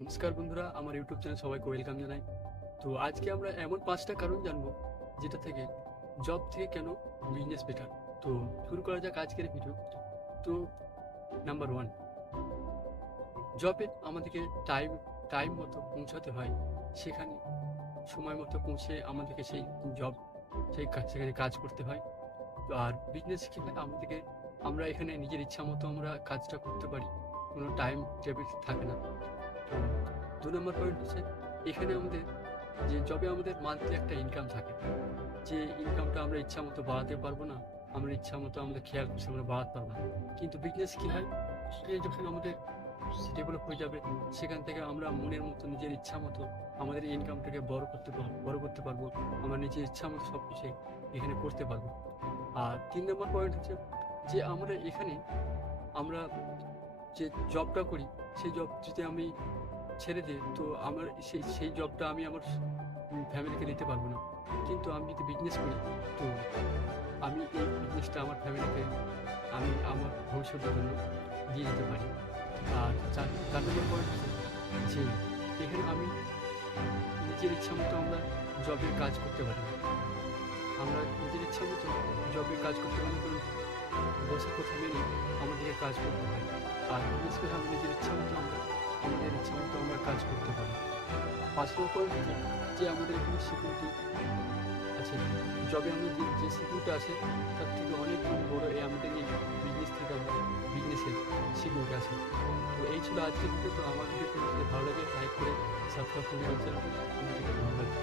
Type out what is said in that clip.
নমস্কার বন্ধুরা, আমার ইউটিউব চ্যানেল সবাইকে ওয়েলকাম জানাই। তো আজকে আমরা এমন ৫টা কারণ জানবো যেটা থেকে জব থেকে কেন বিজনেস বেটার। তো শুরু করা যাক আজকের ভিডিও। তো নাম্বার 1, জবে আমাদেরকে টাইম টাইম মতো পৌঁছাতে হয়। সেখানে সময় মতো পৌঁছে আমাদেরকে সেই জব সেখানে কাজ করতে হয়। তো আর বিজনেস কি হয়, আমরা এখানে নিজের ইচ্ছা মতো আমরা কাজটা করতে পারি, কোনো টাইম টেবিল থাকে না। তো ২ নম্বর পয়েন্ট হচ্ছে, এখানে আমাদের যে জবে আমাদের মান্থলি একটা ইনকাম থাকে, যে ইনকামটা আমরা ইচ্ছা মতো বাড়াতে পারবো না, আমরা ইচ্ছা মতো আমাদের খেয়াল করছি আমরা বাড়াতে পারবো না। কিন্তু বিজনেস কি হয়, সে যখন আমাদের ডেভেলপ হয়ে যাবে, সেখান থেকে আমরা মনের মতো নিজের ইচ্ছা মতো আমাদের ইনকামটাকে বড় করতে পারবো। আমরা নিজের ইচ্ছা মতো সব কিছু এখানে করতে পারবো। আর ৩ নম্বর পয়েন্ট হচ্ছে যে আমরা এখানে আমরা যে জবটা করি, সেই জব যদি আমি ছেড়ে দিই, তো আমার সেই জবটা আমি আমার ফ্যামিলিকে দিতে পারবো না। কিন্তু আমি যদি বিজনেস করি, তো আমি এই বিজনেসটা আমার ফ্যামিলিকে আমি আমার ভবিষ্যতের জন্য দিয়ে দিতে পারি। আর ৪ নম্বর পয়েন্ট হচ্ছে যে এখানে আমি নিজের ইচ্ছামতো আমরা জবের কাজ করতে পারি না। আমরা নিজের ইচ্ছামতো জবের কাজ করতে পারি না, কোনো বসের কথা মেনে আমাদেরকে কাজ করতে হয়। আর বিজনেস করে আমরা নিজের ইচ্ছামতো আমাদের ইচ্ছামতো আমরা কাজ করতে পারি। ৫ নম্বর পয়েন্ট হচ্ছে যে আমাদের এখানে সিকিউরিটি আছে। জবে আমরা যে সিকিউরিটি আছে, তার থেকে অনেক গুণ বড় আমাদের এই বিজনেস থেকে বিজনেসের সিকিউরিটি আছে। তো এই ছিল আজকের ভিডিও। তো আমার ভিডিওটি যদি ভালো লাগে লাইক করে সাবস্ক্রাইব করে দেওয়ার জন্য ভালো লাগবে।